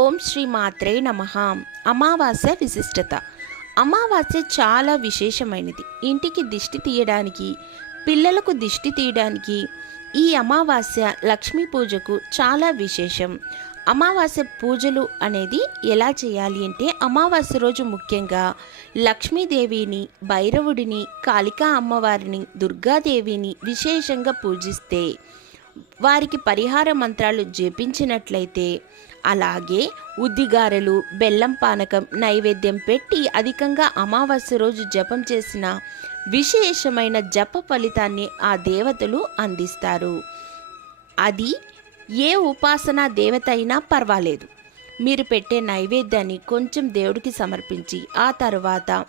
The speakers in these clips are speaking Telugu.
ఓం శ్రీ మాత్రే నమ. అమావాస్య విశిష్టత. అమావాస్య చాలా విశేషమైనది. ఇంటికి దిష్టి తీయడానికి పిల్లలకు దిష్టి తీయడానికి ఈ అమావాస్య లక్ష్మీ పూజకు చాలా విశేషం. అమావాస్య పూజలు అనేది ఎలా చేయాలి అంటే అమావాస్య రోజు ముఖ్యంగా లక్ష్మీదేవిని భైరవుడిని కాళికా అమ్మవారిని దుర్గాదేవిని విశేషంగా పూజిస్తే వారికి పరిహార మంత్రాలు జపించినట్లయితే అలాగే ఉద్దిగారెలు బెల్లం పానకం నైవేద్యం పెట్టి అధికంగా అమావాస్య రోజు జపం చేసిన విశేషమైన జప ఫలితాన్ని ఆ దేవతలు అందిస్తారు. అది ఏ ఉపాసనా దేవత అయినా పర్వాలేదు. మీరు పెట్టే నైవేద్యాన్ని కొంచెం దేవుడికి సమర్పించి ఆ తర్వాత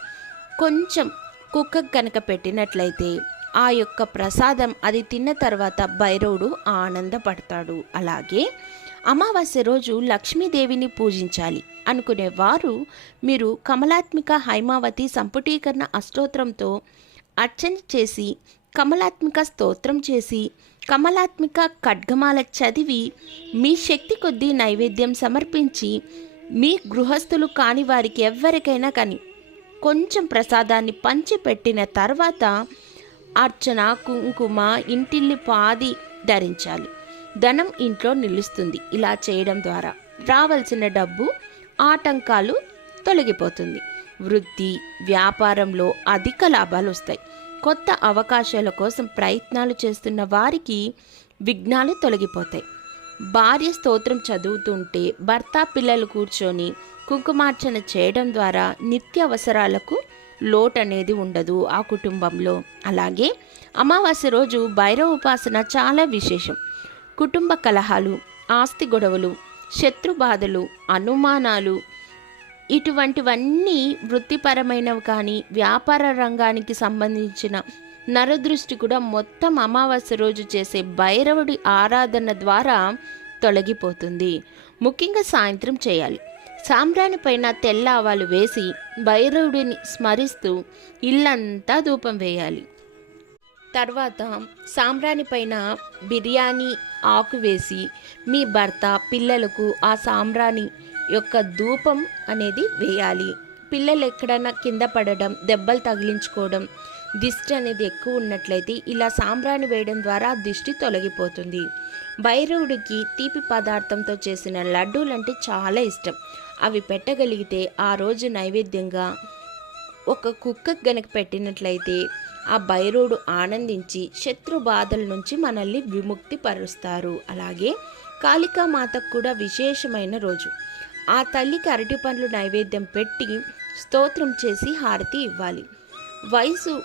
కొంచెం కుక్కకు కనుక పెట్టినట్లయితే ఆ యొక్క ప్రసాదం అది తిన్న తర్వాత భైరవుడు ఆనందపడతాడు. అలాగే అమావాస్య రోజు లక్ష్మీదేవిని పూజించాలి. అనుకునే వారు మీరు కమలాత్మిక హైమావతి సంపుటీకరణ అష్టోత్రంతో అర్చన చేసి కమలాత్మిక స్తోత్రం చేసి కమలాత్మిక ఖడ్గమాల చదివి మీ శక్తి కొద్దీ నైవేద్యం సమర్పించి మీ గృహస్థులు కాని వారికి ఎవ్వరికైనా కానీ కొంచెం ప్రసాదాన్ని పంచిపెట్టిన తర్వాత అర్చన కుంకుమ ఇంటిల్లి పాది ధరించాలి. ధనం ఇంట్లో నిలుస్తుంది. ఇలా చేయడం ద్వారా రావాల్సిన డబ్బు ఆటంకాలు తొలగిపోతుంది. వృద్ధి వ్యాపారంలో అధిక లాభాలు వస్తాయి. కొత్త అవకాశాల కోసం ప్రయత్నాలు చేస్తున్న వారికి విఘ్నాలు తొలగిపోతాయి. భార్య స్తోత్రం చదువుతుంటే భర్త పిల్లలు కూర్చొని కుంకుమార్చన చేయడం ద్వారా నిత్య అవసరాలకు లోటు అనేది ఉండదు ఆ కుటుంబంలో. అలాగే అమావాస్య రోజు భైరవ ఉపాసన చాలా విశేషం. కుటుంబ కలహాలు ఆస్తి గొడవలు శత్రు బాధలు అనుమానాలు ఇటువంటివన్నీ వృత్తిపరమైనవి కానీ వ్యాపార రంగానికి సంబంధించిన నరదృష్టి కూడా మొత్తం అమావాస్య రోజు చేసే భైరవుడి ఆరాధన ద్వారా తొలగిపోతుంది. ముఖ్యంగా సాయంత్రం చేయాలి. సాంబ్రాణి పైన తెల్ల ఆవాలు వేసి భైరవుడిని స్మరిస్తూ ఇల్లంతా ధూపం వేయాలి. తర్వాత సాంబ్రాణి పైన బిర్యానీ ఆకు వేసి మీ భర్త పిల్లలకు ఆ సాంబ్రాణి యొక్క ధూపం అనేది వేయాలి. పిల్లలు ఎక్కడన్నా కింద పడడం దెబ్బలు తగిలించుకోవడం దిష్టి అనేది ఎక్కువ ఉన్నట్లయితే ఇలా సాంబ్రాణి వేయడం ద్వారా దిష్టి తొలగిపోతుంది. భైరవుడికి తీపి పదార్థంతో చేసిన లడ్డూలు అంటే చాలా ఇష్టం. అవి పెట్టగలిగితే ఆ రోజు నైవేద్యంగా ఒక కుక్కకు గనక పెట్టినట్లయితే ఆ భైరవుడు ఆనందించి శత్రు బాధల నుంచి మనల్ని విముక్తి పరుస్తారు. అలాగే కాళికామాతకు కూడా విశేషమైన రోజు. ఆ తల్లికి అరటి పండ్లు నైవేద్యం పెట్టి స్తోత్రం చేసి హారతి ఇవ్వాలి. వయసు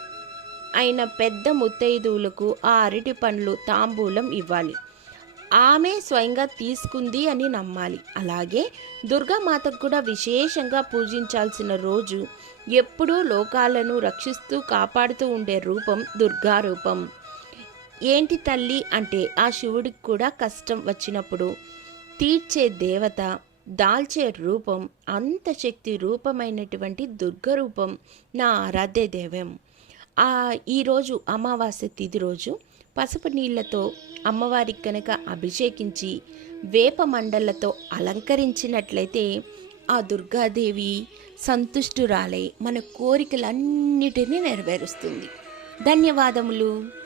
అయిన పెద్ద ముత్తైదువులకు ఆ అరటి పండ్లు తాంబూలం ఇవ్వాలి. ఆమె స్వయంగా తీసుకుంది అని నమ్మాలి. అలాగే దుర్గామాతకు కూడా విశేషంగా పూజించాల్సిన రోజు ఎప్పుడూ లోకాలను రక్షిస్తూ కాపాడుతూ ఉండే రూపం దుర్గా రూపం ఏంటి తల్లి అంటే ఆ శివుడికి కూడా కష్టం వచ్చినప్పుడు తీర్చే దేవత దాల్చే రూపం అంత శక్తి రూపమైనటువంటి దుర్గ రూపం నా ఆరాధ్య దేవం. ఈరోజు అమావాస్య తిథి రోజు పసుపు నీళ్ళతో అమ్మవారికి కనుక అభిషేకించి వేప మండలతో అలంకరించినట్లయితే ఆ దుర్గాదేవి సంతుష్టురాలై మన కోరికలన్నిటినీ నెరవేరుస్తుంది. ధన్యవాదములు.